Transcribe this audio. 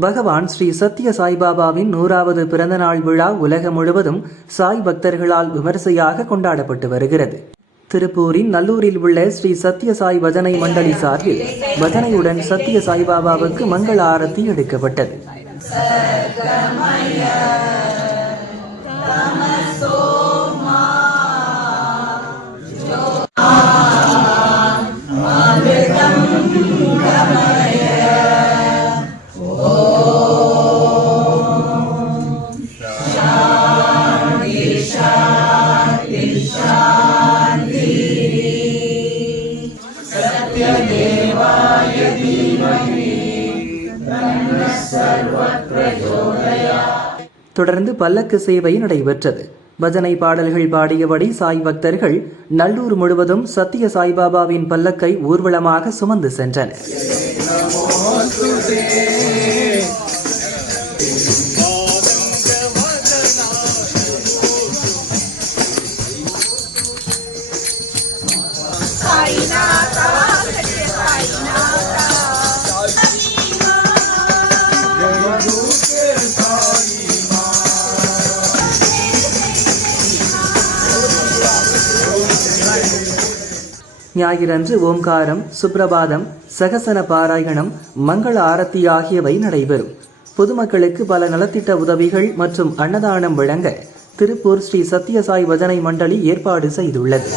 பகவான் ஸ்ரீ சத்ய சாய்பாபாவின் 100வது பிறந்தநாள் விழா உலகம் முழுவதும் சாய் பக்தர்களால் விமர்சையாக கொண்டாடப்பட்டு வருகிறது. திருப்பூரின் நல்லூரில் உள்ள ஸ்ரீ சத்ய சாய் பஜனை மண்டலி சார்பில் பஜனையுடன் சத்ய சாய்பாபாவுக்கு மங்கள ஆரத்தி எடுக்கப்பட்டது. தொடர்ந்து பல்லக்கு சேவை நடைபெற்றது. பஜனை பாடல்கள் பாடியபடி சாய் பக்தர்கள் நல்லூர் முழுவதும் சத்ய சாய்பாபாவின் பல்லக்கை ஊர்வலமாக சுமந்து சென்றனர். ஞாயிறன்று ஓம்காரம், சுப்ரபாதம், சகசன பாராயணம், மங்கள ஆரத்தி ஆகியவை நடைபெறும். பொதுமக்களுக்கு பல நலத்திட்ட உதவிகள் மற்றும் அன்னதானம் வழங்க திருப்பூர் ஸ்ரீ சத்ய சாய் பஜனை மண்டலி ஏற்பாடு செய்துள்ளது.